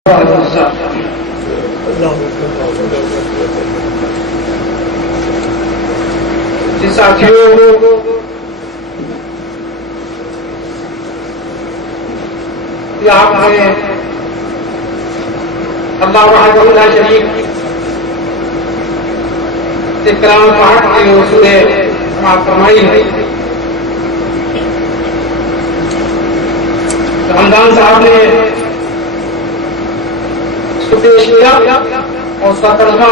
ساتھیوں، آپ نے اللہ وحدہ لا شریک کے کلام پاک کے اصول سماعت فرمائی ہے. رمضان صاحب نے اس کو پیش کیا اور اس کا ترجمہ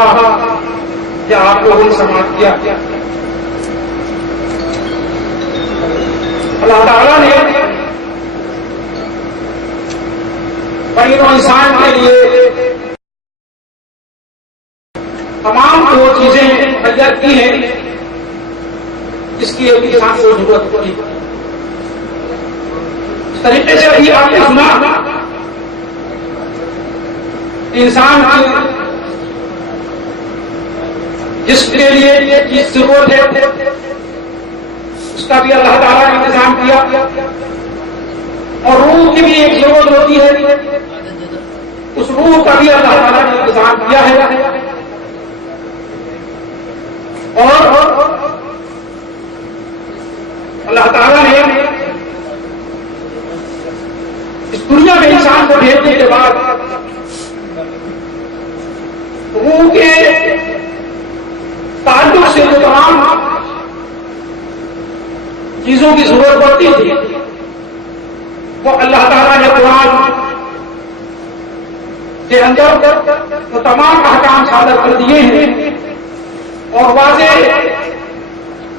یا آپ لوگوں نے سماعت کیا. اللہ تعالیٰ نے بنی نوع انسان کے لیے تمام جو چیزیں مہیا کی ہیں جس کی ایک انسان کو ضرورت پڑی. اس طریقے سے ابھی آپ نے سنا انسان کی جس کے لیے چیز ضرورت ہے اس کا بھی اللہ تعالیٰ نے انتظام کیا، اور روح کی بھی ایک ضرورت ہوتی ہے، اس روح کا بھی اللہ تعالیٰ نے انتظام کیا ہے. اور اللہ تعالیٰ نے اس دنیا میں انسان کو بھیجنے کے بعد روح کے تعلق سے جو تمام چیزوں کی ضرورت پڑتی تھی وہ اللہ تعالیٰ نے قرآن کے اندر وہ تمام احکام صادر کر دیے ہیں اور واضح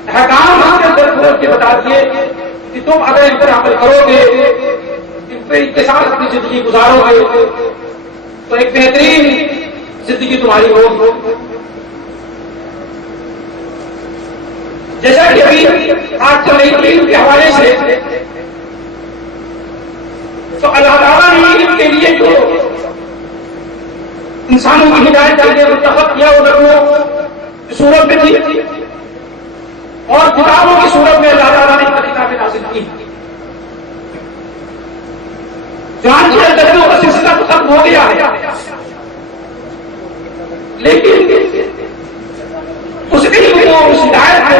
احکام ہم کے اندر کھول کے بتا دیے کہ تم اگر ان پر عمل کرو گے، ان کے ساتھ اپنی زندگی گزارو گے تو ایک بہترین زندگی تمہاری ہوگی. جیسا کہ ابھی آج چل رہی علم کے حوالے سے تو اللہ تعالیٰ نے علم کے لیے جو انسانوں کی ہدایت کے لیے منتخب کیا وہ لوگوں کی صورت میں تھی اور کتابوں کی صورت میں اللہ تعالیٰ نے کتابیں نازل کی. جان کی جدوں کا سلسلہ تو ختم ہو گیا ہے، لیکن اس علم کو، اس ہدایت کو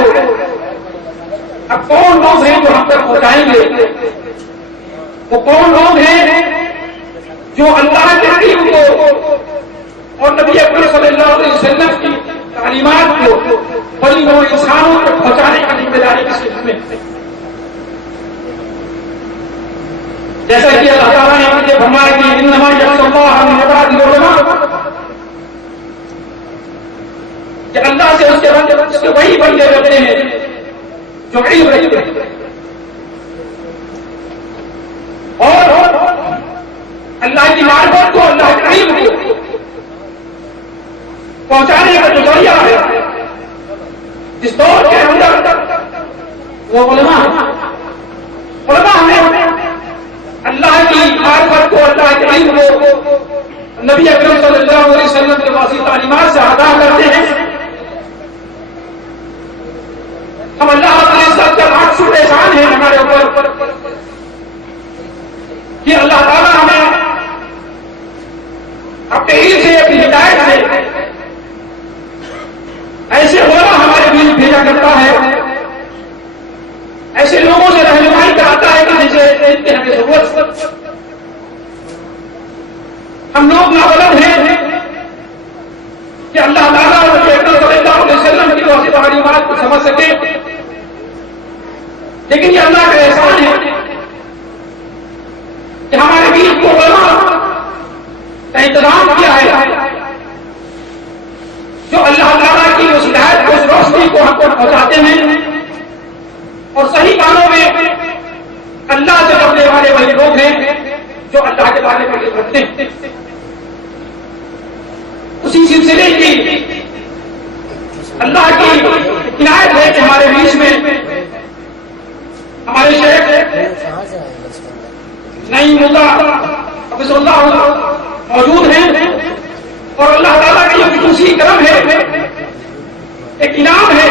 اب کون لوگ ہیں جو ہم تک پہنچائیں گے؟ وہ کون لوگ ہیں جو اللہ کے علم کو اور نبی اکرم صلی اللہ علیہ وسلم کی تعلیمات کو بڑی نوع انسانوں تک پہنچانے کی ذمہ داری کس میں؟ جیسا کہ اللہ تعالیٰ نے مجھے فرمایا کہ انما یخشی اللہ من عبادہ العلماء، کہ اللہ سے اس کے وہی بندے رہتے ہیں جو علم رکھتے ہیں، اور اللہ کی معرفت کو، اللہ کے علم کو پہنچانے کا جو ذریعہ ہے جس دور کے اندر وہ علماء ہمیں اللہ کی معرفت کو، اللہ کے علم کو نبی اکرم صلی اللہ علیہ وسلم کے واضح تعلیمات سے آگاہ کرتے ہیں. ہم اللہ رب العزت کا مخصوص احسان ہے ہمارے اوپر کہ اللہ تعالیٰ ہمیں اپنے علم سے، اپنی ہدایت سے ایسے علماء ہمارے بیچ بھیجا کرتا ہے، ایسے لوگوں سے رہنمائی کراتا ہے کہ جسے ہمیں ضرورت. ہم لوگ نابلد ہیں کہ اللہ تعالیٰ اور نبی اکرم صلی اللہ علیہ وسلم کی واضح تعلیمات کو سمجھ سکے، لیکن یہ اللہ کا احسان ہے کہ ہمارے بیچ کو علماء کا انتظام کیا ہے جو اللہ تعالیٰ کی اس ہدایت کو، اس روشنی کو ہم کو پہنچاتے ہیں اور صحیح کاموں میں اللہ سے ڈرنے والے وہی لوگ ہیں جو اللہ کے بارے میں رکھتے ہیں. اسی سلسلے کی اللہ کی عنایت ہے کہ ہمارے بیچ میں ہمارے شیخ نعیم اللہ حفظ اللہ موجود ہیں، اور اللہ تعالیٰ کا یہ خصوصی کرم ہے، ایک انعام ہے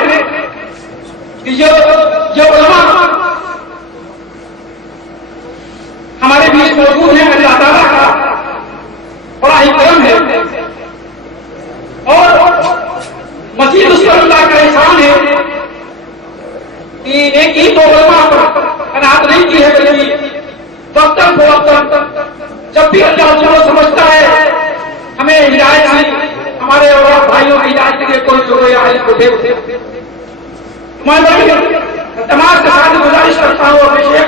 کہ جو علماء ہمارے بیچ موجود ہیں. اللہ تعالیٰ کا بڑا ہی کرم ہے، اور مزید اس پر اللہ کا احسان ہے کہ ایک ہی دو علماء پر قناعت نہیں کی ہے، بلکہ وقتاً فوقتاً جب بھی اللہ تعالیٰ سمجھتا ہے ہمیں ہدایت سے ہمارے اور بھائیوں کی ہدایت کے لیے کوئی ضرور یا علم اٹھے میں تمام کے ساتھ گزارش کرتا ہوں اپنے شیخ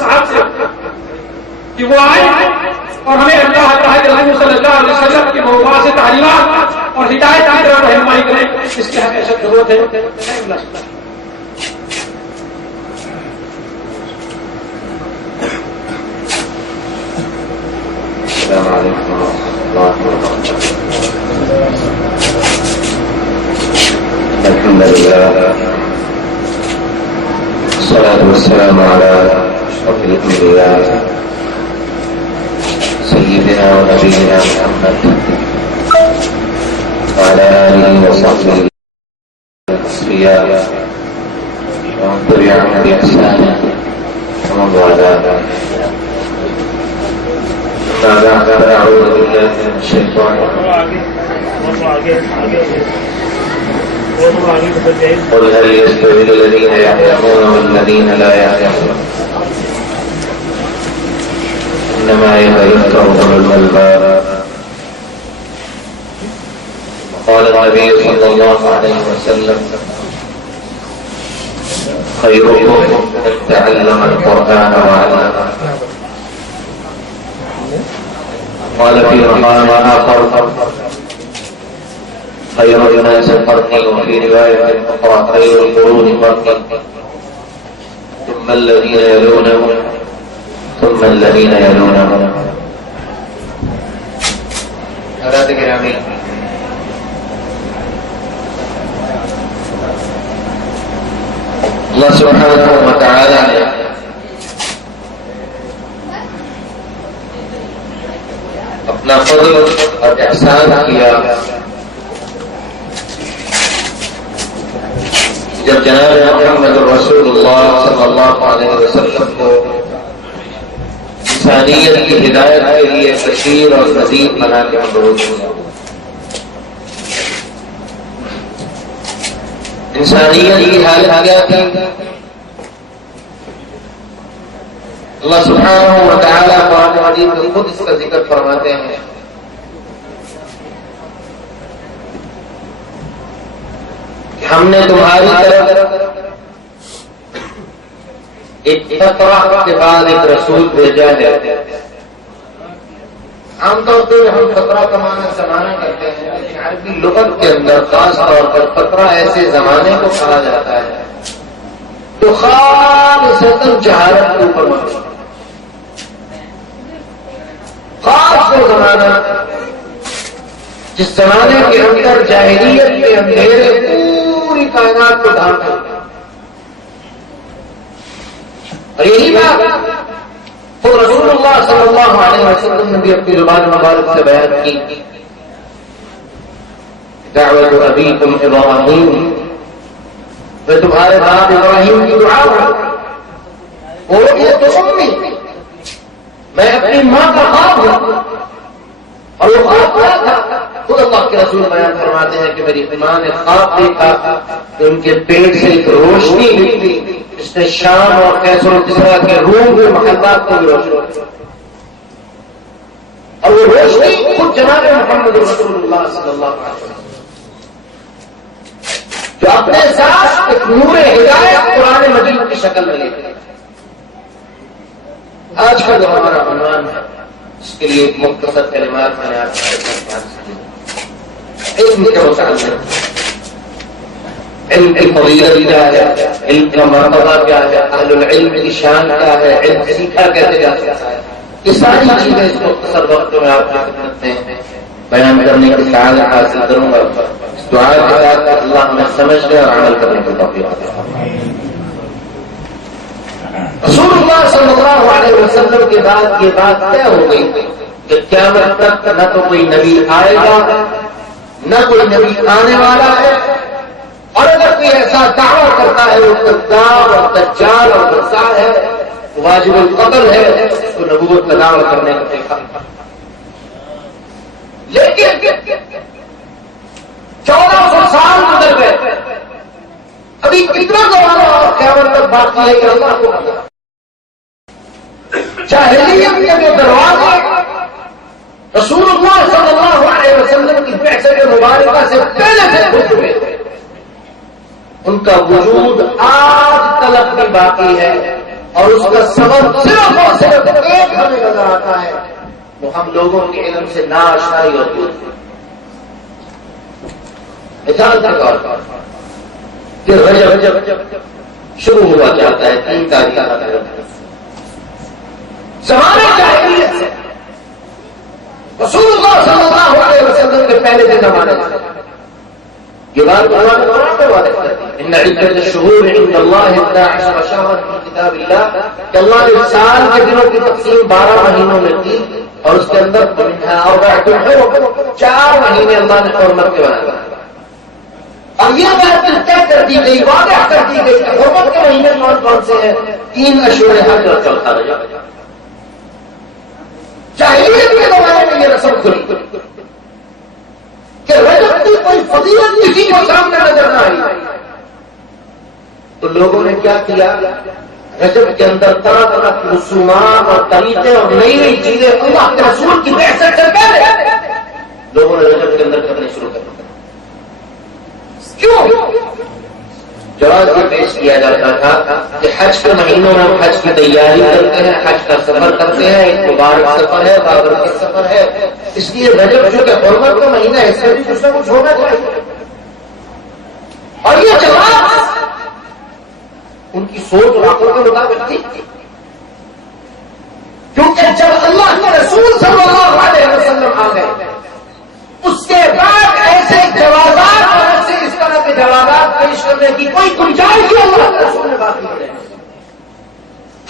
صاحب سے کہ وہ آئے اور ہمیں اللہ تعالیٰ صلی اللہ علیہ وسلم کی محبوبہ سے تعلیمات اور ہدایت کی طرف رہنمائی کریں، اس کی ہمیں سب ضرورت ہے۔ السلام علیکم ورحمۃ اللہ وبرکاتہ۔ الحمد للہ والصلاة والسلام على أشرف الأنبياء سيدنا ونبينا محمد وعلى آله وصحبه الأصفياء ومن تبعهم بإحسان ومن والاه. أعوذ بالله من الشيطان قل هل يستوي الذين يعلمون والذين لا يعلمون إنما يتذكر أولو الألباب. وقال النبي صلى الله عليه وسلم خيركم من تعلم القرآن وعلمه. قال في مقام آخر خير الناس قرني، وفي رواية أخرى خير القرون قرني ثم الذين يلونهم ثم الذين يلونهم. حضرات گرامی، اللہ سبحانہ و تعالی نے اپنا فضل اور احسان کیا جب جناب محمد رسول اللہ صلی اللہ علیہ وسلم کو انسانیت کی ہدایت کے لیے بشیر اور نذیر بنا کے مبعوث کیا. انسانیت کی حالت کیا تھی؟ اللہ سبحانہ و تعالیٰ قرآن مجید میں خود اس کا ذکر فرماتے ہیں کہ ہم نے تمہاری طرف ایک فترہ کے بعد ایک رسول بھیجا ہے. عام طور پہ ہم فترہ کا معنی زمانہ کرتے ہیں، لیکن عربی لغت کے اندر خاص طور پر فترہ ایسے زمانے کو کہا جاتا ہے تو خالصتاً جہالت کے اوپر مبنی، خاص وہ زمانہ جس زمانے کے اندر جاہلیت کے اندھیرے پوری کائنات کو ڈھانپ کر، اور یہی بات خود رسول اللہ صلی اللہ علیہ وسلم نے بھی اپنی زبان مبارک سے بیان کی. دعوت ابیکم ابراہیم، میں تمہارے باپ ابراہیم کی دعا ہوں، اور یہ تو امی، میں اپنی ماں کا خواب ہوں. اور وہ خواب کیا تھا؟ خود اللہ کے رسول بیان فرماتے ہیں کہ میری ماں نے خواب دیکھا کہ ان کے پیٹ سے ایک روشنی نکلی جس نے شام اور کیسر و کسرا کے روم کے محلات کو بھی روشن کیا، اور وہ روشنی خود جناب محمد رسول اللہ صلی اللہ علیہ وسلم جو اپنے ساتھ ایک نور ہدایت قرآن مجید کی شکل میں لیتے ہیں. آج کا جو ہمارا عنوان ہے اس کے لیے ایک مختصر کلمات میں نے آپ کو علم کے متعلق، علم کی فضیلت کیا ہے، علم کا مرتبہ کیا ہے، اہل العلم کی شان کیا ہے، علم سیکھا کیسے جا سکتا ہے، یہ ساری چیزیں اس مختصر وقت میں آپ کی خدمت میں بیان کرنے کی سعادت حاصل کروں گا. اس دعا کے ساتھ اللہ ہمیں سمجھنے اور عمل کرنے کی توفیق عطا. رسول اللہ صلی اللہ علیہ وسلم کے بعد یہ بات طے ہو گئی کہ قیامت تک نہ تو کوئی نبی آئے گا نہ کوئی نبی آنے والا ہے، اور اگر کوئی ایسا دعویٰ کرتا ہے وہ کذاب اور دجال اور غسار ہے، واجب القتل ہے، تو نبوت کا دعویٰ کرنے کا طریقہ. لیکن 1400 سال گزر گئے، ابھی کتنا زمانہ اور قیامت تک باقی ہے کہ اللہ کو پتہ۔ جاہلیت کے جو دروازے رسول اللہ صلی اللہ علیہ وسلم کی بعثت مبارکہ سے پہلے سے کھل چکے تھے، ان کا وجود آج تلک بھی باقی ہے، اور اس کا سبب صرف اور صرف ایک ہمیں نظر آتا ہے، وہ ہم لوگوں کے علم سے ناآشنائی ہوتی ہے۔ مثال کے طور پر کہ رجب شروع ہوا جاتا ہے 3 تاریخ زمانے جاہلیت سے، رسول اللہ صلی اللہ علیہ وسلم کے پہلے کے زمانے سے یہ بات قرآن میں واضح کرتی ہے، ان عدت الشہور عند اللہ 12 شہرا فی کتاب اللہ، کہ اللہ نے سال کے دنوں کی تقسیم 12 مہینوں میں کی، اور اس کے اندر 4 مہینے اللہ نے حرمت کے بنائے، اور یہ بات طے کر دی گئی، واضح کر دی گئی کہ حرمت کے مہینے کون کون سے ہیں، 3 اشہر حج اور چوتھا رجب۔ جاہلیت کے زمانے میں یہ رسم کھلی کہ رجب کی کوئی فضیلت کسی کو سامنے نظر نہ آئی، تو لوگوں نے کیا کیا، رجب کے اندر طرح طرح کی رسومات اور طریقے اور نئی نئی چیزیں اللہ کے رسول کی بعثت سے پہلے لوگوں نے رجب کے اندر کرنے شروع کر دیا۔ کیوں؟ جواز یہ پیش کیا جاتا تھا کہ حج کے مہینوں میں ہم حج کی تیاری کرتے ہیں، حج کا سفر کرتے ہیں، ایک مبارک سفر ہے، بابرکت سفر ہے، اس لیے رجب جو کہ حرمت کا مہینہ ہے، اس میں بھی کچھ نہ کچھ ہونا چاہیے۔ اور یہ جواب ان کی سوچ اور عقل کے مطابق تھی، کیونکہ جب اللہ کے رسول صلی اللہ علیہ وسلم آ گئے، اس کے بعد ایسے جوابات اور ایسے اس طرح کے جوابات پیش کرنے کی کوئی گنجائش ہی اللہ کے رسول نے باقی نہیں رہی،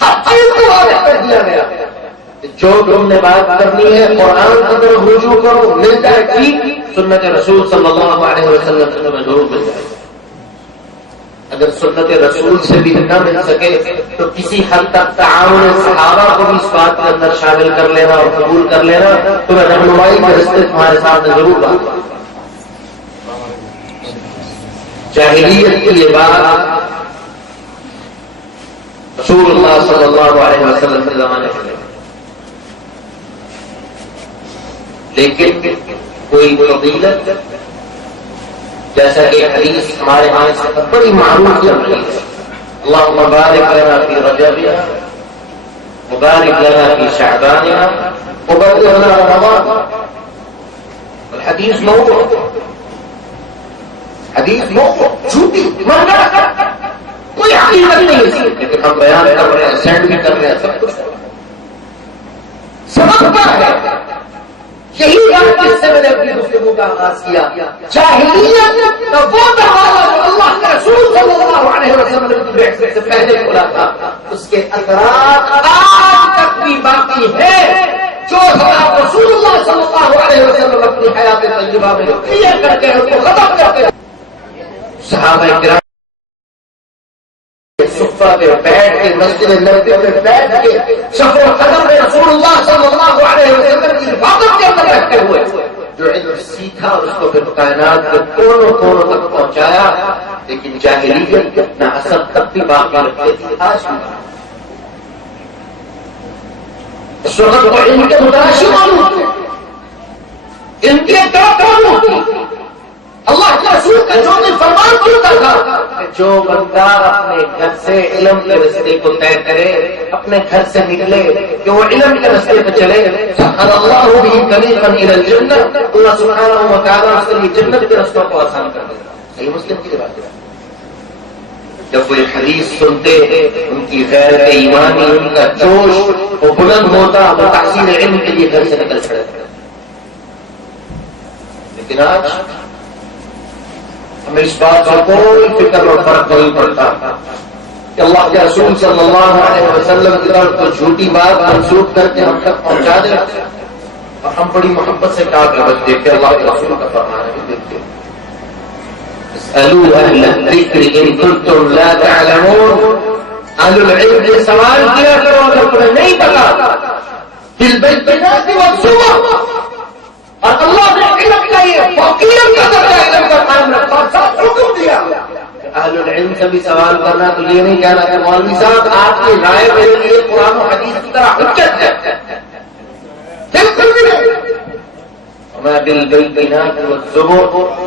ہر چیز کو واضح کر دیا گیا، جو تم نے بات کرنی ہے قرآن کی طرف رجوع کرو، مل جائے ٹھیک، سنت رسول صلی اللہ علیہ وسلم سے تمہیں ضرور مل جائے۔ اگر سنت رسول سے بھی نہ مل سکے تو کسی حد تک تعاون صحابہ کو بھی اس بات کے اندر شامل کر لینا اور قبول کر لینا، تمہیں رہنمائی کے رستے تمہارے سامنے ضرور بات۔ جاہلیت کی یہ بات رسول اللہ صلی اللہ علیہ وسلم کے زمانے میں، لیکن کوئی فضیلت جیسا کہ حدیث ہمارے ہاں سے بڑی معروف چل رہی ہے، اللہم بارک لنا فی رجبنا مبارک لنا فی شعباننا مبارک لنا رمضان، الحدیث موضوع، حدیث موضوع جھوٹی مرنا، کوئی حقیقت نہیں ہے، لیکن ہم بیان کر رہے ہیں، سینڈ بھی کر رہے ہیں، سب کچھ سبق کیا ہے؟ یہی بات جس سے میں نے اپنی گفتگو کا آغاز کیا، جاہلیت کا وہ دروازہ جو اللہ کے رسول صلی اللہ علیہ وسلم کی بعثت سے پہلے کھلا تھا، اس کے اثرات آج تک بھی باقی ہے، جو حضرات رسول اللہ صلی اللہ علیہ وسلم اپنی حیات طیبہ میں کلیئر کر کے ان کو ختم کرتے ہیں۔ صحابہ کرام صفہ پہ بیٹھ کے، مسجد نبوی پہ بیٹھ کے، صف و قدم میں رسول اللہ صلی اللہ علیہ وسلم کی حفاظت کے اندر رہتے ہوئے جو علم سیکھا اس کو پھر کائنات کے کونوں کونوں تک پہنچایا، لیکن جاہلیت اپنا اثر تب بھی باقی رکھتے تھی، آج بھی۔ اس وقت وہ ان کے متلاشی معلوم تھے، ان کے کیا معلوم تھی، اللہ کے رسول کا جو بھی فرمان سنتا تھا کہ جو بندہ اپنے گھر سے علم کے رستے کو طے کرے، اپنے گھر سے نکلے کہ وہ علم کے رستے پہ چلے، سخر اللہ به طریقا الی الجنہ، اللہ سبحانہ و تعالیٰ اس کے لیے جنت کے رستوں کو آسان کر دیتا۔ صحیح مسلم کی بات ہے، جب وہ حدیث سنتے ان کی غیرت ایمانی، ان کا جوش وہ بلند ہوتا، وہ تحصیل علم کے لیے گھر سے نکل پڑتا۔ لیکن آج ہمیں اس بات سے کوئی فکر اور فرق نہیں پڑتا کہ اللہ کے رسول صلی اللہ علیہ وسلم کی طرف تو جھوٹی بات منسوخ کر کے ہم تک پہنچا دیں، اور ہم بڑی محبت سے کہا کہ بس دیکھتے اللہ کے رسول کا فرمان ہے، دیکھتے اسألوا اہل الذکر ان کنتم لا تعلمون، اہل العلم سے سوال کیا کرو اگر تمہیں نہیں پتا، بالبینات والزبر، اور اللہ نے عقیدت کا درجہ علم کا قائم رکھا اور ساتھ حکم دیا اہل العلم سے بھی سوال کرنا تو یہ نہیں کہنا کہ مولوی صاحب آپ کی رائے میرے لیے قرآن و حدیث کی طرح حجت ہے، بالکل بھی نہیں۔ میں بالبینات والزبر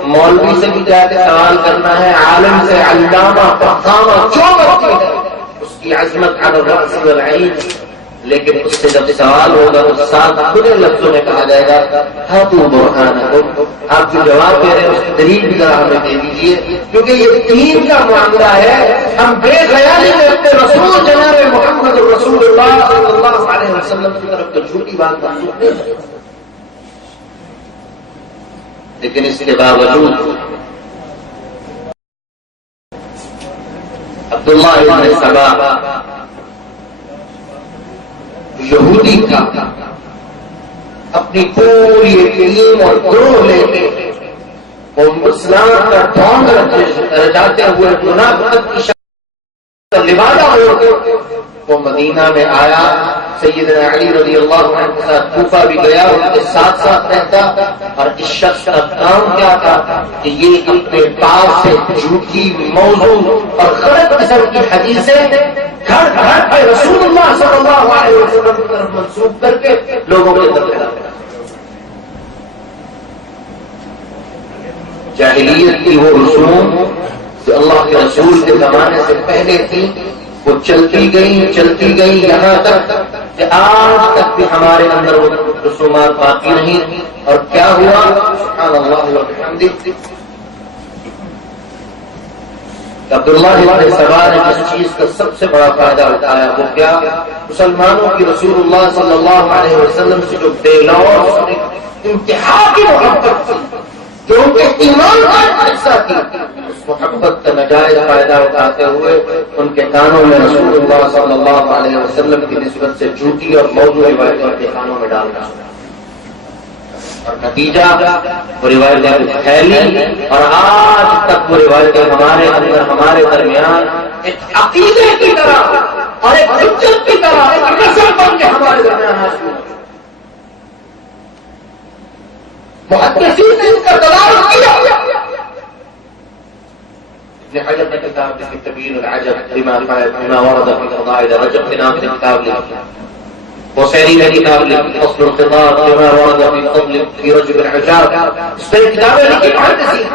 مولوی سے بھی جا کے سوال کرنا ہے، عالم سے، علامہ فخامہ جو مرضی ہے، اس کی عظمت علی الرأس والعین، لیکن اس سے جب سوال ہوگا تو ساتھ کھلے لفظوں میں کہا جائے گا ہاتھوں برہانکم، آپ جو جواب دے رہے ہیں اس کی دلیل بھی ذرا ہمیں دے دیجیے، کیونکہ یہ دین کا معاملہ ہے۔ ہم بے خیالی میں اپنے رسول جناب محمد رسول اللہ صلی اللہ علیہ وسلم کی طرف تو جھوٹی بات منسوخ نہیں ہے، لیکن اس کے باوجود عبداللہ ابن سبا یہودی کا اپنی پوری ٹیم اور گروہ لے کے وہ اسلام کا ڈھونگ رچاتے ہوئے منافقت کی شکل لبادہ ہو کے وہ مدینہ میں آیا، سیدنا علی رضی اللہ عنہ کے ساتھ کوفہ بھی گیا، ان کے ساتھ ساتھ رہتا، اور اس شخص کا کام کیا تھا کہ یہ اپنے پاس سے جھوٹی موضوع اور غلط قسم کی حدیثیں گھر گھر پہ رسول اللہ صلی اللہ علیہ وسلم کی طرف منسوخ کر کے لوگوں کے اندر پھیلاتا۔ جاہلیت کی وہ رسوم جو اللہ کے رسول کے زمانے سے پہلے تھی وہ چلتی گئی یہاں تک کہ آج تک بھی ہمارے اندر وہ رسومات باقی نہیں۔ اور کیا ہوا؟ سبحان اللہ وبحمدہ، عبداللہ ابن سبا نے جس چیز کا سب سے بڑا فائدہ اٹھایا وہ کیا؟ مسلمانوں کی رسول اللہ صلی اللہ علیہ وسلم سے جو بے لوث انتہا کی محبت تھی، جو ان کے ایمان کا حصہ تھی، اس محبت کا نجائز فائدہ اٹھاتے ہوئے ان کے کانوں میں رسول اللہ صلی اللہ علیہ وسلم کی نسبت سے جھوٹی اور موضوع روایتیں ان کے کانوں میں ڈالنا، اور نتیجہ وہ روایتیں پھیلی، اور آج تک وہ روایتیں ہمارے اندر، ہمارے درمیان ایک عقیدے کی طرح اور ایک حجت کی طرح ایک نسل بن کے ہمارے درمیان حاصل ہوئی۔ محدثین نے اس کا تدارک کیا۔ ابن حجر نے کتاب لکھی تبیین العجب بما ورد فی فضائل رجب کے نام سے کتاب لکھی، بصیری نے کتاب لکھی فصل الخطاب بما ورد فی فضل فی رجب العجاب، اس پر کتابیں لکھی محدثین،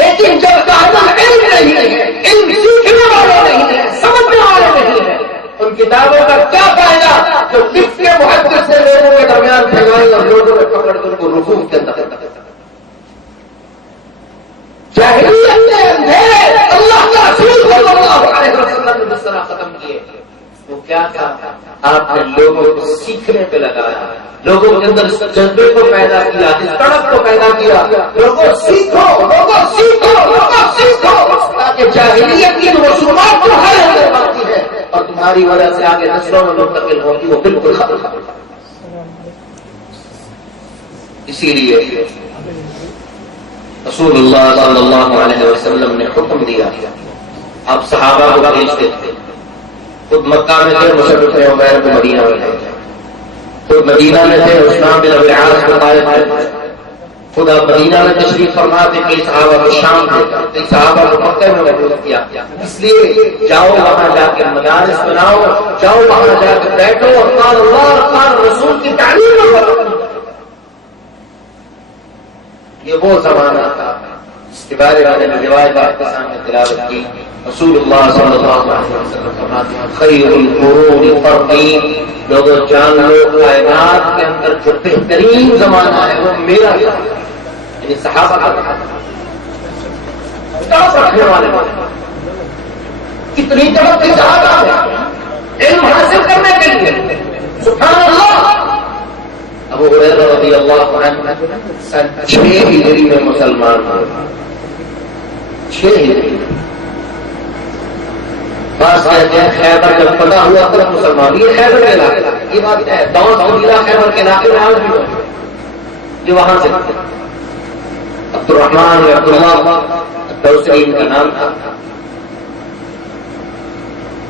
لیکن جب طالب علم نہیں ہے، علم سیکھنے والے نہیں ہے، سمجھنے والے نہیں ہے، ان کتابوں کا کیا فائدہ جو لکھ کے محدث سے لوگوں کے درمیان پھیلائی اور لوگوں نے پکڑ کر کو رسوم کے اندر جاہلیت کے اندھیرے اللہ کا رسول صلی اللہ علیہ وسلم نے جس طرح ختم کیے، وہ کیا تھا؟ آپ نے لوگوں کو سیکھنے پہ لگایا، لوگوں کے اندر اس جذبے کو پیدا کیا، اس تڑپ کو پیدا کیا، لوگوں سیکھو، لوگوں سیکھو، لوگوں سیکھو، تاکہ جاہلیت کی رسومات تمہارے اندر باقی ہے اور تمہاری وجہ سے آگے نسلوں میں منتقل ہوگی، وہ بالکل ختم۔ اسی لیے رسول اللہ صلی اللہ علیہ وسلم نے حکم دیا، آپ صحابہ کو بھیجتے تھے، خود مکہ میں تھے مصعب بن عمیر کو مدینہ میں تھے، خود مدینہ میں تھے عثمان بن ابی العاص کو طائف میں، خود آپ مدینہ میں تشریف فرما تھے، کئی صحابہ کو شام تھے، کئی صحابہ کو مکہ میں محفوظ کیا۔ اس لیے جاؤ وہاں جا کے مدارس بناؤ، جاؤ وہاں جا کے بیٹھو اور قال اللہ اور قال رسول کی تعلیم کرو۔ یہ وہ زمانہ تھا اس کے بارے میں روایت آپ کے سامنے تلاوت کی۔ رسول اللہ صلی اللہ علیہ وسلم فرماتے ہیں خیر القرون قرنی، لوگوں جان لو کائنات کے اندر جو بہترین زمانہ ہے وہ میرا ہے، یعنی صحابہ کا کتاب رکھنے والے کتنی طرح کی صحابہ ہے علم حاصل کرنے کے لیے، سبحان اللہ۔ ابو ہریرہ رضی اللہ عنہ سن 6 ہجری میں مسلمان ہوئے، 6 ہجری۔ بعض کہتے ہیں خیبر جب فتح ہوا تب مسلمان، یہ خیبر کے علاقے، یہ بات ہے داؤد قبیلہ خیبر کے علاقے میں آج بھی ہو جو وہاں سے عبد الرحمن یا عبداللہ الدوسری ان کا نام تھا۔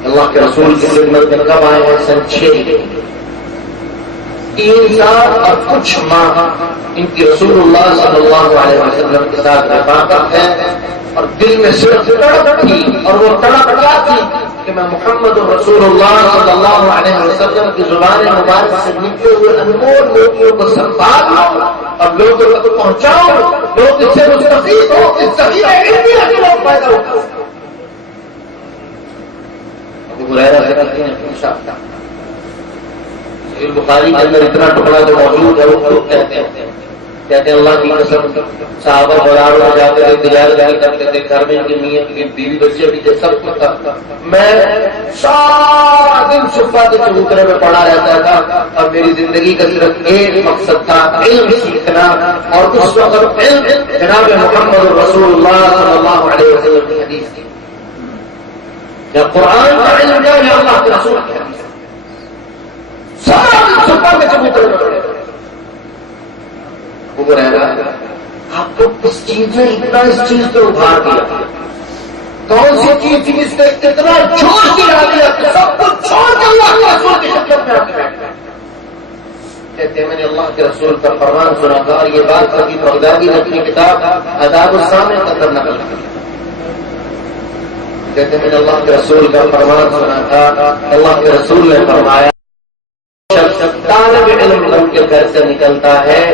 اللہ کے رسول کی خدمت میں کب آئے ہیں؟ سن 6 ہجری۔ 3 سال اور کچھ ماہ ان کی رسول اللہ صلی اللہ علیہ وسلم کے ساتھ رفاقت ہے، اور دل میں صرف تڑپ تھی، اور وہ تڑپ کیا تھی کہ میں محمد رسول اللہ صلی اللہ علیہ وسلم کی زبان مبارک سے نکلے ہوئے انمول موتیوں کو سنبھال لوں اور لوگوں تک پہنچاؤں، لوگ اس سے مستفید ہو، اس ذخیرہ علمیہ کے لوگ پیدا ہو۔ ابو ہریرہ سے کہتے ہیں انشاءاللہ صحیح بخاری کے اندر اتنا ٹکڑا جو موجود ہے وہ خود کہتے ہیں اللہ کی قسم صحابہ بازاروں میں جاتے تھے، تجارت نہیں کرتے تھے، گھر میں ان کی میاں کی بیوی بچے بھی تھے، سب کچھ تھا، میں سارا دن صفحہ کے چبوترے میں پڑا رہتا تھا، اور میری زندگی کا صرف ایک مقصد تھا علم سیکھنا، اور اس وقت علم جناب محمد رسول اللہ صلی اللہ علیہ وسلم کی حدیث تھی، یا قرآن کا علم کیا یا اللہ کے رسول کی حدیث، سارا دن صفحہ کے چبوترے میں پڑے۔ وہ رہ رہا آپ کو کس چیز نے اتنا اس چیز کو ابھار دیا؟ کون سی چیز تھی جس نے اتنا جوش دلا دیا کہ سب کچھ چھوڑ کر اللہ کے رسول کی خدمت میں آ کے بیٹھ گئے؟ کہتے ہیں میں نے اللہ کے رسول کا فرمان سنا تھا، اور یہ بات خطیب بغدادی نے اپنی کتاب آداب السامع کے اندر نقل کی۔ کہتے ہیں میں نے اللہ کے رسول کا فرمان سنا تھا، اللہ کے رسول نے فرمایا طالب علم بن کے گھر سے نکلتا ہے،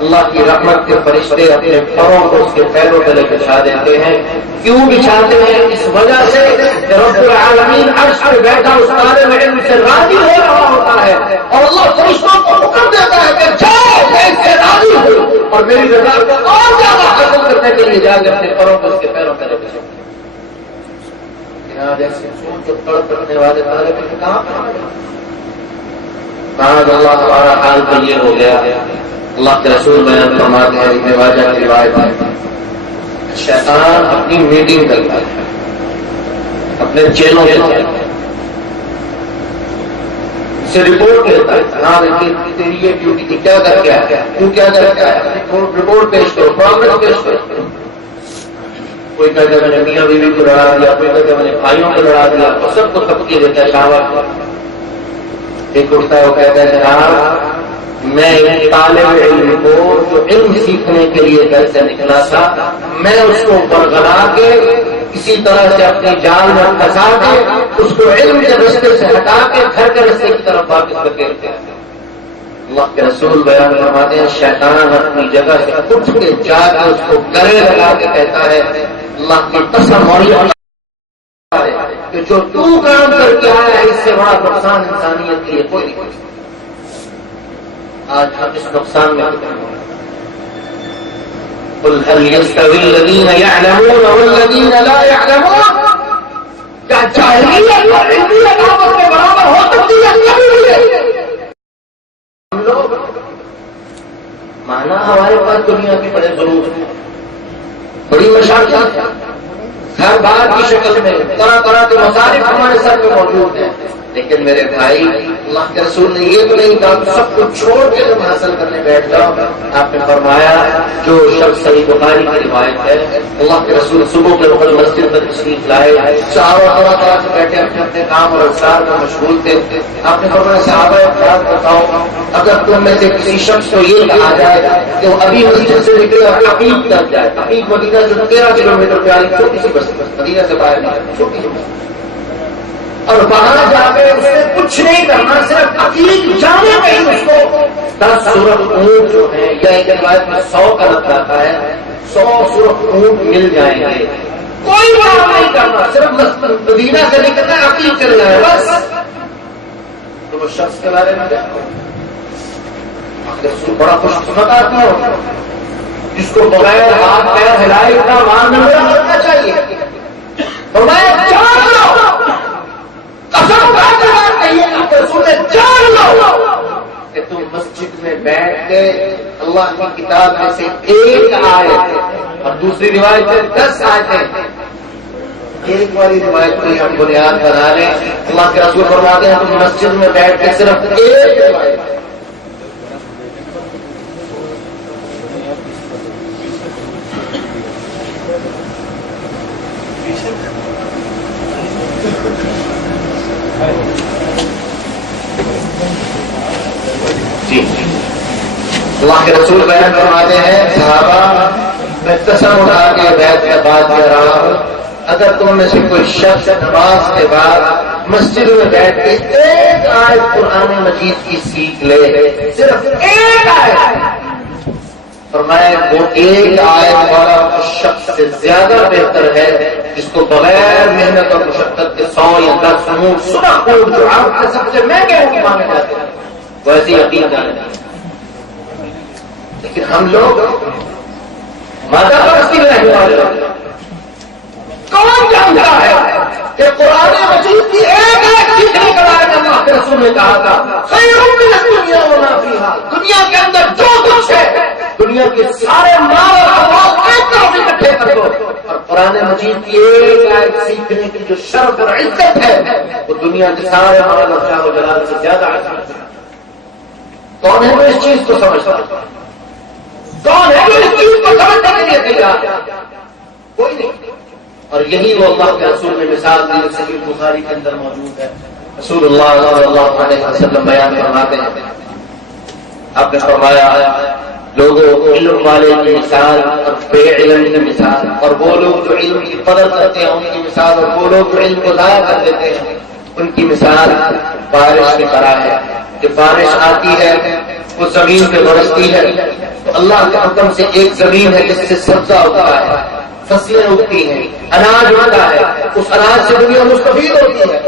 اللہ کی رحمت کے فرشتے اپنے پروں کو اس کے پیروں تلے بچھا دیتے ہیں۔ کیوں بچھاتے ہیں؟ اس وجہ سے کہ رب العالمین عرش پہ بیٹھا اس طالب علم سے راضی ہو رہا ہوتا ہے، اور اللہ فرشتوں کو حکم دیتا ہے کہ جاؤ میں اس سے راضی ہوں، اور میری رضا کو اور زیادہ حاصل کرنے کے لیے جا کے اپنے پروں کو اس کے پیروں تلے بچھا۔ جیسے سوچ تڑپ رکھنے والے طالب علم کہاں معاذ اللہ ہمارا حال تو یہ ہو گیا۔ اللہ کے رسول بیان فرماتے ہیں ابن ماجہ کی روایت ہے، شیطان اپنی میٹنگ کرتا ہے اپنے چیلوں کے ساتھ، سے رپورٹ لیتا ہے، ہاں تیری یہ ڈیوٹی تھی، کیا کر کے آیا، تو کیا کر کے آیا، رپورٹ پیش کرو، پروگرام پیش کرو۔ کوئی کہتا ہے میں نے میاں بیوی کو لڑا دیا، کوئی کہتا ہے میں نے بھائیوں کو لڑا دیا، اور سب کو تبکیے دیتا ہے شہوت۔ ایک اٹھتا ہے وہ کہتا ہے جناب میں ایک طالب علم کو جو علم سیکھنے کے لیے گھر سے نکلا تھا، میں اس کو برگلا کے کسی طرح سے اپنی جال میں پھنسا کے اس کو علم کے رستے سے ہٹا کے گھر کے رستے کی طرف واپس کر دیتے ہیں۔ اللہ کے رسول بیان فرماتے ہیں شیطان اپنی جگہ سے اٹھ کے جا کے اس کو گلے لگا کے کہتا ہے اللہ کی قسم کہ جو تو کام کر کے آیا ہے اس سے بڑا نقصان انسانیت کے لیے کوئی نہیں۔ آج ہم اس نقصان میں قل هل يستوي الذين يعلمون والذين لا يعلمون، کیا جاہلیت اور علمیت آپس میں برابر ہو سکتی ہے؟ کبھی نہیں۔ ہم لوگ مانا ہمارے پاس دنیا کی بڑے ضرور بڑی مشاکل ہر بار کی شکل میں طرح طرح کے مصارف ہمارے سر میں موجود ہیں، لیکن میرے بھائی اللہ کے رسول نے یہ تو نہیں کہا سب کچھ چھوڑ کے تم حاصل کرنے بیٹھ جاؤ۔ آپ نے فرمایا جو شخص صحیح بخاری کی روایت ہے، اللہ کے رسول صبح کے وقت مسجد میں تشریف لائے، صحابہ طرح طرح سے بیٹھے اپنے اپنے کام اور اذکار میں مشغول تھے۔ آپ نے فرمایا صحابہ افراد بتاؤ اگر تم میں سے کسی شخص کو یہ کہا جائے کہ وہ ابھی مسجد سے نکلے اور عقیق تک جائے، عقیق مدینہ سے 13 کلومیٹر پیاری چھوٹی سی بستی، مدینہ سے باہر نہیں چھوٹی سی بستی، اور وہاں جا کے اس سے کچھ نہیں کرنا، صرف عقیق جانے میں ہی اس کو 10 سرخ اونٹ جو ہیں، یا ایک روایت میں 100 کا لگ جاتا ہے، 100 سرخ اونٹ مل جائیں گے، کوئی کام نہیں کرنا، صرف مدینہ سے نکلنا عقیق چل جائے بس۔ تو وہ شخص کے بارے میں بڑا خوش قسمت آدمی ہو جس کو بغیر ہاتھ پیر ہلائے اتنا مان ملنا چاہیے۔ فرمایا جان لو، قسم جان لو کہ تم مسجد میں بیٹھ کے اللہ کی کتاب میں سے ایک آیت اور دوسری روایت سے 10 آیتیں، ایک والی روایت کو ہم بنیاد بنا لیں۔ اللہ کے رسول فرماتے ہیں تم مسجد میں بیٹھ کے صرف ایک روایت جی اللہ کے رسول بیان فرماتے ہیں صحابہ میں قسم اٹھا کے بیت کے بعد کہہ رہا ہوں اگر تم میں سے کوئی شخص نماز کے بعد مسجد میں بیٹھ کے ایک آیت قرآن مجید کی سیکھ لے صرف ایک آیت فرمایا وہ ایک آیت والا اس شخص سے زیادہ بہتر ہے جس کو بغیر محنت اور مشقت کے 100 یا 10 منہ سنا خود جو آپ کے سب سے مہنگے حکم مانے جاتے ہیں وہ ایسی یقین جانے لیکن ہم لوگ مادہ پرستی میں رہنے والے لوگ کون جانتا ہے کہ قرآن مجید کی ایک ایک سیکھنے کے بارے میں اللہ کے رسول نے کہا تھا خیر من الدنیا وما فیہا دنیا کے اندر جو کچھ ہے دنیا کے سارے مال اور اموال ایک طرف اکٹھے کر دو اور قرآن مجید کی ایک آیت سیکھنے کی جو شرف اور عزت ہے وہ دنیا کے سارے مال اور شان و جلال سے زیادہ عزت ہے. کون ہے جو اس چیز کو سمجھتا ہے؟ کون ہے جو اس چیز کو سمجھنے کے لیے تیار؟ کوئی نہیں. اور یہی وہ اللہ کے رسول نے مثال دی جو صحیح بخاری کے اندر موجود ہے. رسول اللہ صلی اللہ علیہ وسلم بیان فرماتے ہیں آپ نے فرمایا لوگوں علم والے کی مثال اور بے علم کی مثال اور وہ لوگ جو علم کی قدر کرتے ہیں ان کی مثال اور وہ لوگ جو علم کو ضائع کر دیتے ہیں ان کی مثال بارش کی طرح ہے کہ بارش آتی ہے وہ زمین پہ برستی ہے تو اللہ کے حکم سے ایک زمین ہے جس سے سبزہ ہوتا ہے فصلیں اگتی ہیں اناج ہوتا ہے اس اناج سے دنیا مستفید ہوتی ہے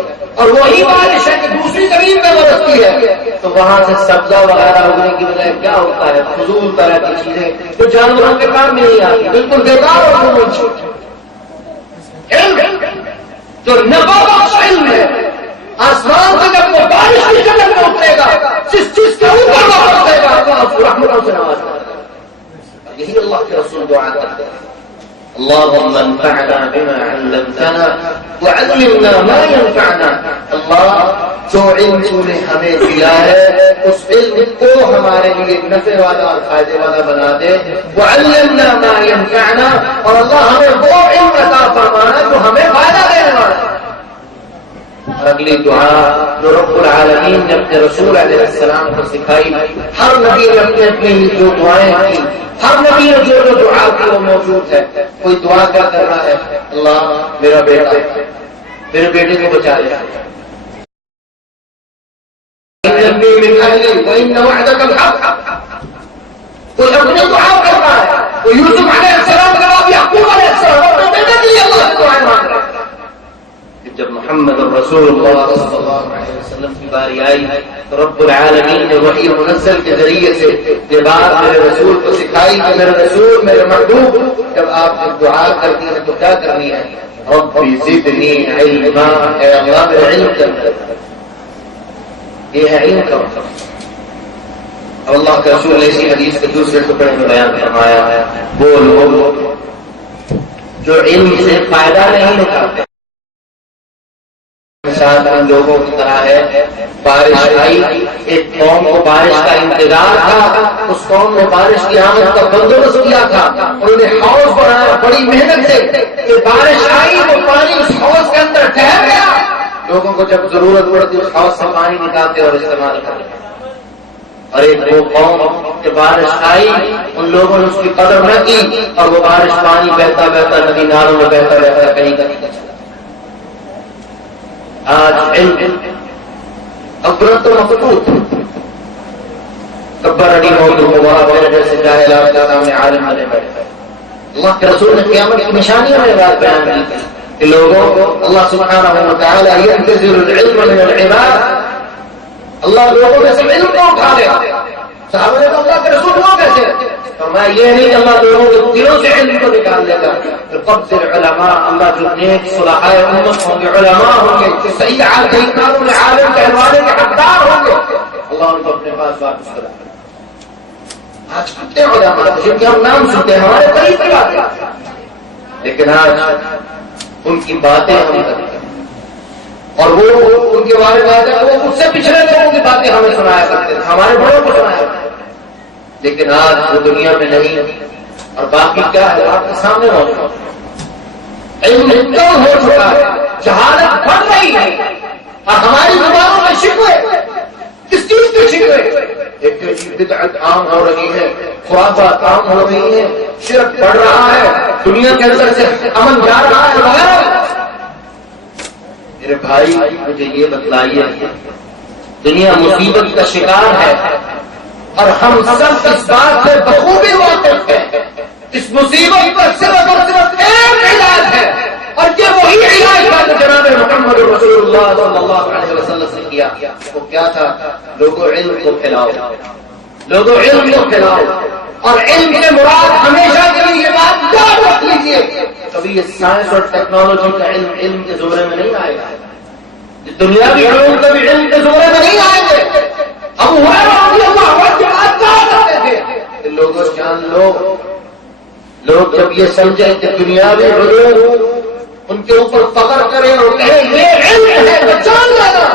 اور وہی بارش ہے کہ دوسری زمین پہ برستی ہے تو وہاں سے سبزہ وغیرہ اگنے کی بجائے کیا ہوتا ہے فضول طرح کی چیزیں جو جانوروں کے کام میں نہیں آتی بالکل بیکار اور فضول علم جو نفع بخش علم ہے آسمان سے جب وہ بارش کی شکل میں اترے گا جس چیز کے اوپر برسے گا اللہ رحمتوں سے نواز کرے گا. یہی اللہ کے رسول دعا کرتے ہیں اللهم انفعنا بما علمتنا وعلمنا ما ينفعنا. اللہ جو علم تو نے ہمیں دیا ہے اس علم کو ہمارے لیے نفع والا اور فائدے والا بنا دے. وعلمنا ما ينفعنا اور اللہ ہمیں وہ علم عطا فرمانا جو ہمیں فائدہ دینے والا ہے. اگلی دعا جو رب العالمین نے اپنے رسول علیہ السلام کو سکھائی ہر نبی نے اپنے اپنے جو دعائیں کی ہر نبی نے جو دعا کی وہ موجود ہے. کوئی دعا کیا کر رہا ہے اللہ میرا بیٹا میرے بیٹے کو بچا لے کوئی اپنے دعا کر رہا ہے کوئی یوسف علیہ السلام کے بعد یعقوب علیہ السلام اپنے بیٹے کے لیے اللہ سے دعائیں مانگ رہا ہے. جب محمد رسول اللہ صلی اللہ علیہ وسلم کی باری آئی تو رب العالمین نے وحی منزل کے ذریعے سے یہ بات میرے رسول کو سکھائی کہ میرے رسول میرے محبوب جب آپ نے دعا کرنی ہے تو کیا کرنی ہے ربی زدنی علما اے اللہ میرے علم کر. یہ ہے علم کا مطلب. اب اللہ کے رسول نے اسی حدیث کے دوسرے ٹکڑے میں بیان فرمایا ہے وہ لوگ جو علم سے فائدہ نہیں اٹھاتے ساتھ ان لوگوں کی طرح ہے. بارش آئی ایک قوم کو بارش کا انتظار تھا اس قوم نے بارش کی آمد کا بندوبست کیا تھا انہوں نے حوض بنایا بڑی محنت سے کہ بارش آئی وہ پانی اس حوض کے اندر ٹھہر گیا. لوگوں کو جب ضرورت پڑتی اس حوض سے پانی نکالتے اور استعمال کرتے. اور ایک وہ قوم کہ بارش آئی ان لوگوں نے اس کی قدر نہ کی اور وہ بارش پانی بہتا بہتا ندی نالوں میں بہتا بہتا کہیں کہیں چلا. آج علم ابرت و مفقود کبر اڈی موضوع کو وہاں میرے جیسے جاہل آپ کے سامنے عالم بنے بیٹھے. اللہ کے رسول نے قیامت کی نشانیاں میں بات بیان کی کہ لوگوں کو اللہ سبحانہ و تعالی ينتزع العلم من العباد. اللہ لوگوں میں سے علم کو اٹھا لے. صحابہ نے کہا اللہ کے رسول وہ کیسے فرمایا یہ نہیں کہ اللہ لوگوں کے دلوں سے علم کو نکال لے گا. قبض العلماء اللہ جو نیک صلحاء امت ہوں گے علماء ہوں گے جو صحیح عالم کہلوانے کے حقدار ہوں گے اللہ ان کو اپنے پاس واپس کرا. آج کتنے علماء جن کے ہم نام سنتے ہیں ہمارے قریب کی باتیں لیکن آج ان کی باتیں ہم کرتے ہیں اور وہ ان کے بارے میں وہ اس سے پچھلے لوگوں کی باتیں ہمیں سنایا کرتے ہیں ہمارے بڑوں کو سنایا کرتے ہیں. لیکن آج وہ دنیا میں نہیں اور باقی کیا ہے آپ کے سامنے موجود علم کم ہو چکا ہے جہالت بڑھ رہی ہے اور ہماری زبانوں میں شکوے کس چیز کے شکوے؟ ایک بدعت عام ہو رہی ہے، خرافات عام ہو رہی ہے، شرک بڑھ رہا ہے، دنیا کے اندر سے امن جا رہا ہے وغیرہ۔ میرے بھائی مجھے یہ بتلائیے، دنیا مصیبت کا شکار ہے اور ہم سب اس بات سے بخوبی واقف ہیں، اس مصیبت پر صرف اور صرف ایک علاج ہے، اور یہ وہی علاج تھا جو جناب محمد رسول اللہ صلی اللہ علیہ وسلم نے کیا۔ وہ کیا تھا؟ لوگوں علم کو پھیلاؤ، لوگوں علم کو پھیلاؤ، اور علم سے مراد ہمیشہ کے لیے یہ بات یاد رکھ لیجیے، کبھی یہ سائنس اور ٹیکنالوجی کا علم کے زمرے میں نہیں آئے گا، دنیاوی علوم کبھی علم کے زمرے میں نہیں آئیں گے۔ اب لوگوں جان لوگ جب یہ سمجھیں کہ دنیاوی علوم ان کے اوپر فخر کریں اور کہیں یہ علم ہے تو جان لینا،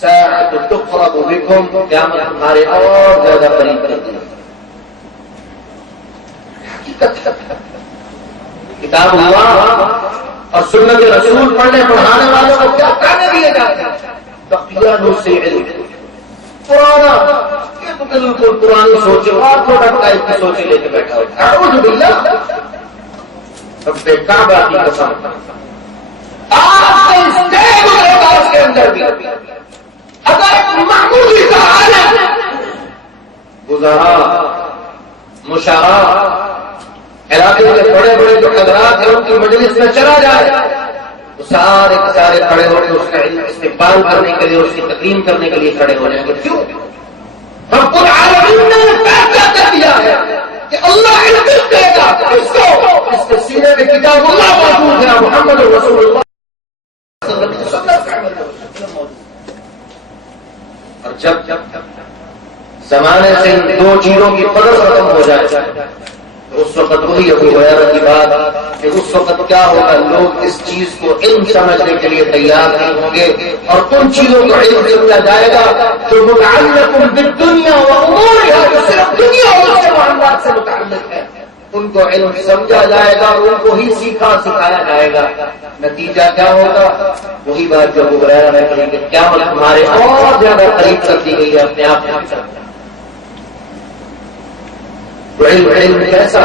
ساعۃ تقرب بکم، قیامت تمہارے اور زیادہ قریب کر دی۔ کتاب اللہ اور سنت رسول پڑھنے پڑھانے والوں کو کیا کہنے دیے جاتے ہیں؟ بقیہ سے علم، پرانا، یہ تو بالکل پرانی سوچے اور پروڈکٹ ٹائپ کی سوچے لے کے بیٹھا ہوتا ہے۔ اعوذ باللہ، سب سے کعبہ کی قسم، آج سے اسٹیج گزرے گا اس کے اندر بھی، اگر ایک معمولی سا عالم گزارا مشاہرہ علاقے کے بڑے بڑے جو حضرات ہیں ان کی مجلس میں چلا جائے، تو سارے کے سارے کھڑے ہو کے اس کا علم استقبال کرنے کے لیے، اس کی تقریم کرنے کے لیے کھڑے ہو جائیں گے۔ کیوں؟ رب العالمین نے فیصلہ کر دیا ہے کہ اللہ علم دے گا اس کو، اس کے سینے میں کتاب اللہ موجود ہے، محمد رسول اللہ صلی اللہ علیہ وسلم۔ اور جب زمانے سے ان دو چیزوں کی قدر ختم ہو جائے تو اس وقت وہی ابو ہریرہ کی بات کہ اس وقت کیا ہوگا، لوگ اس چیز کو علم سمجھنے کے لیے تیار نہیں ہوں گے، اور ان چیزوں کو علم سمجھا جائے گا جو متعلق بالدنیا وامورها، جو صرف دنیا اور اس کے معاملات سے متعلق ہے، ان کو علم سمجھا جائے گا اور ان کو ہی سکھایا جائے گا۔ نتیجہ کیا ہوگا؟ وہی بات جو ابو ہریرہ نے کہی کہ قیامت ہمارے اور زیادہ قریب کر دی گئی ہے اپنے آپ میں۔ علم کیسا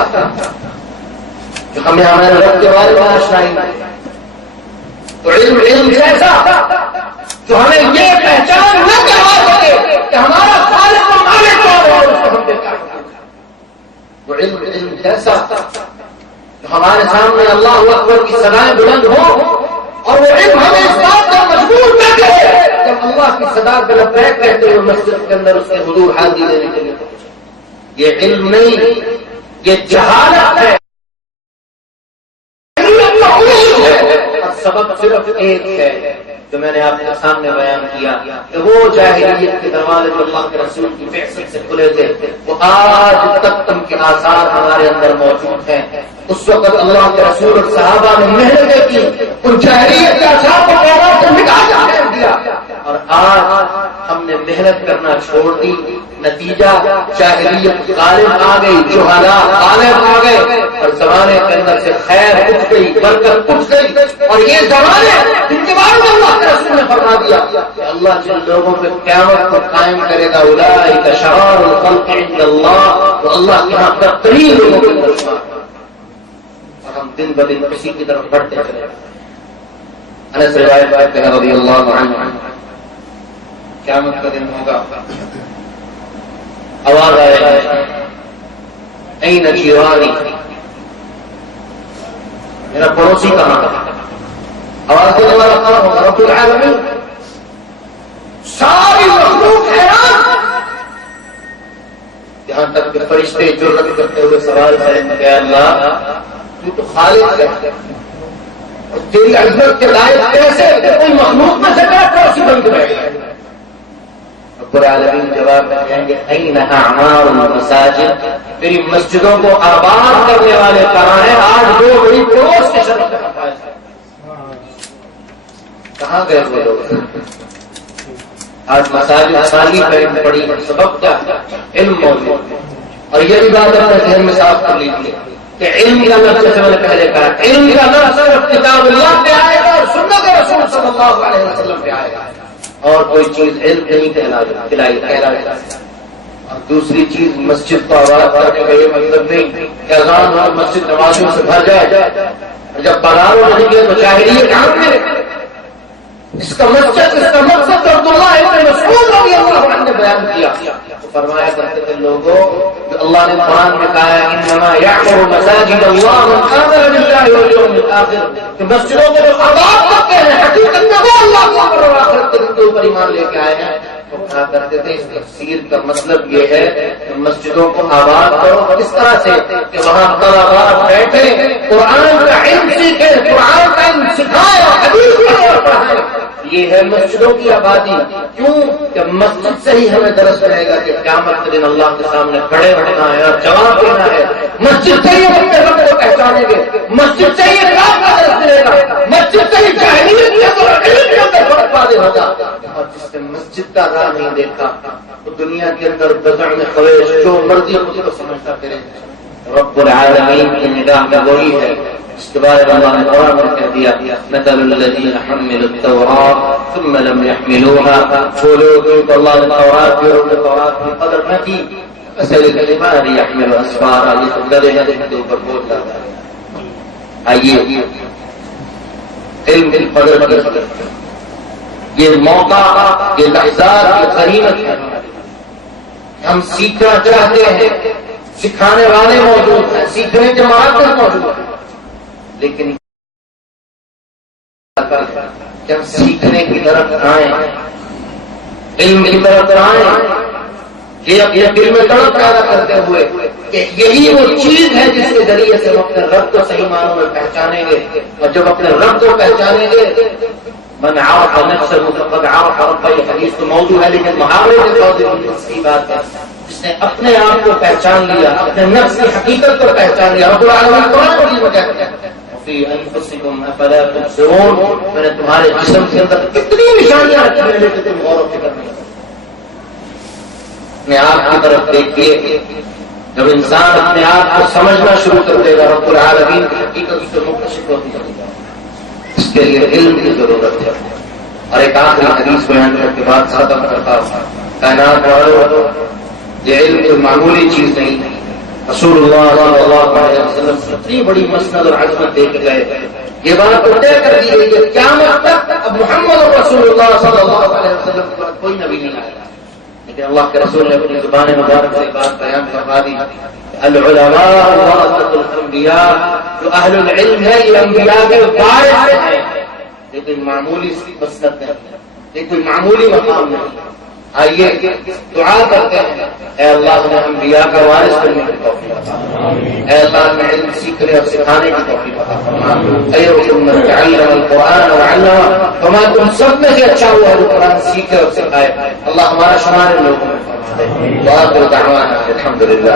جو ہمیں ہمارے رب کے بارے میں آشنائی ہے، تو علم کیسا جو ہمیں یہ پہچان نہ کروا سکے کہ ہمارا خالق و مالک کون ہے اور اس کو ہم پہ کیا کرنا ہے۔ تو علم کیسا جو ہمارے سامنے اللہ اکبر کی صدائیں بلند ہوں اور وہ علم ہمیں اس بات پر مجبور نہ کرے جب اللہ کی صدا پہ لبیک کہتے ہوئے مسجد کے اندر اس کے حضور حاضری دینے کے لیے۔ یہ علم نہیں، یہ جہالت ہے، اور سبب صرف ایک ہے جو میں نے آپ کے سامنے بیان کیا کہ وہ جاہلیت کے دروازے جو اللہ کے رسول کی بعثت سے کھلے تھے وہ آج تک ان کے آثار ہمارے اندر موجود ہیں۔ اس وقت اللہ کے رسول اور صحابہ نے محنتیں کی، ان جاہلیت کے آثار کو مٹا دیا، اور آج ہم نے محنت کرنا چھوڑ دی، نتیجہ جاہلیت غالب آ گئی، جہالا غالب آ گئے، اور زمانے کے اندر سے خیر اٹھ گئی، برکت اٹھ گئی، اور یہ زمانے جن کے بارے میں اللہ کے رسول نے فرما دیا کہ اللہ جن لوگوں پہ قیامت کو قائم کرے گا اولئک شرار الخلق عند اللہ، وہ اللہ کے یہاں بدترین لوگوں کے درمیان، اور ہم دن بدن کسی کی طرف بڑھتے چلے۔ انس روایت ہے رضی اللہ عنہ، قیامت کا دن ہوگا، آواز آئے این جیرانی، میرا پڑوسی کہاں تھا؟ آواز دینے والا کون ہوگا؟ رب العالمین۔ ساری مخلوق حیران، یہاں تک کہ فرشتے جرأت کرتے ہوئے سوال کریں کہ اللہ تو خالق ہے، اور تیری عزت کے لائق کیسے کوئی مخلوق میں سے کیا پڑوسی بن کے بیٹھ گئے؟ رب العالمین جواب میں کہیں گے این اعمار المساجد، میری مسجدوں کو آباد کرنے والے کہاں ہیں؟ آج دو بڑی پڑوس کے شرف میں کہاں گئے وہ لوگ؟ آج مساجد خالی پڑی، سبب کیا؟ علم موجود، اور یہ بھی بات اپنے ذہن میں صاف کر لیجیے کہ علم کا لفظ جیسے میں نے پہلے کہا، علم کا لفظ صرف کتاب اللہ پہ آئے گا اور سنت رسول صلی اللہ علیہ وسلم پہ آئے گا۔ اور کوئی چیز علم نہیں کہلائی. اور دوسری چیز مسجد کو آباد کرنے کا یہ مطلب نہیں کہ اذان اور مسجد نمازوں سے بھر جائے اور جب بغاو نہیں گے تو جاہلیت کہاں ملے. اس کا مقصد عبداللہ ابن مسعود رضی اللہ عنہ نے بیان کیا. فرمایا کرتے تھے لوگوں جو اللہ نے قرآن میں کہا ہے انما یعمر مساجد اللہ من آمن باللہ والیوم الآخر کہ مسجدوں کو جو آباد کرتے ہیں حقیقت میں وہ اللہ کو اور آخرت کے اوپر ایمان لے کے آئے ہیں. تو کہا کرتے تھے اس تفسیر کا مطلب یہ ہے کہ مسجدوں کو آباد کرو اس طرح سے کہ وہاں طلباء بیٹھے قرآن کا علم سیکھیں, قرآن کا علم سکھائیں اور حدیث اور پڑھائیں. یہ ہے مسجدوں کی آبادی. کیوں کہ مسجد سے ہی ہمیں درس ملے گا کہ قیامت کے دن اللہ کے سامنے کھڑے ہونا ہے اور جواب دینا ہے. مسجد سے ہی ہم اپنے رب کو پہچانیں گے, مسجد سے ہی رات کا درس ملے گا, مسجد سے ہی جاہلیت کے اندر اور علم کے اندر فرق واضح ہوگا. اور جس نے مسجد کا راہ نہیں دیکھا تو دنیا کے اندر بدع میں خواہش جو مرضی اس کو سمجھتا پھرے. رب العالمین کی نگاہ میں وہی ہے. اس کے بعد اللہ نے قرآن میں کہہ دیا مثل الذین حملوا التوراة ثم لم يحملوها. وہ لوگ جو اللہ نے تورات دی اور انہوں نے تورات کی قدر نہ کی مثل الحمار يحمل اسفارا. یہ تو گدھے ہیں جن کے اوپر بوجھ لاتا ہے. آئیے علم کی قدر کی یہ موقع, یہ لحظات, یہ غنیمت ہے. ہم سیکھنا چاہتے ہیں, سکھانے والے موجود ہیں, سیکھنے کے مراکز موجود ہیں, لیکن کہ ہم سیکھنے کی طرف آئیں, علم کی طرف آئیں, یہ اپنے دل میں تڑپ پیدا کرتے ہوئے کہ یہی وہ چیز ہے جس کے ذریعے سے ہم اپنے رب کو صحیح معنوں میں پہچانیں گے. اور جب اپنے رب کو پہچانیں گے من عرف نفسه فقد عرف ربه. یہ حدیث تو موضوع ہے لیکن محاورے کے طور پر صحیح بات ہے. جس نے اپنے آپ کو پہچان لیا, اپنے نفس کی حقیقت کو پہچان لیا. رب العالمین قرآن مجید میں کہتے ہیں فی انفسکم افلا تبصرون. میں نے تمہارے جسم کے اندر کتنی نشانیاں رکھی ہیں لیکن تم غور و فکر نہیں کرتے. اپنے آپ کی طرف دیکھیے. جب انسان اپنے آپ کو سمجھنا شروع کر دے گا رب العالمین کی حقیقت اس سے منکشف ہوتی جائے گی. اس کے لیے علم کی ضرورت ہے. اور ایک آخری حدیث بیان کرنے کے بعد ختم کرتا ہوں. کائنات والوں, یہ علم کوئی معمولی چیز نہیں. رسول اللہ صلی اللہ علیہ وسلم اتنی بڑی مسند اور عظمت دے کے گئے. یہ بات تو طے کر دی گئی کہ قیامت تک اب محمد رسول اللہ صلی اللہ علیہ وسلم کے بعد کوئی نبی نہیں آئے گا. لیکن اللہ کے رسول نے اپنی زبان مبارک سے بات بیان فرما دی. العلماء ورثۃ الانبیاء, جو اہل العلم ہے یہ انبیاء کے وارث ہیں. یہ کوئی معمولی مسند نہیں, یہ کوئی معمولی مقام نہیں. آئیے دعا کرتے ہیں اے اللہ نے انبیاء کا وارث بننے کی توفیق عطا فرما. اے اللہ نے علم سیکھنے اور سکھانے کی توفیق عطا فرما. خیرکم من تعلم القرآن وعلمه. فرما تم سب میں سے اچھا ہوا جو قرآن سیکھے اور سکھائے. اللہ ہمارا شمار ان لوگوں میں فرما دے. وآخر دعوانا الحمد للہ.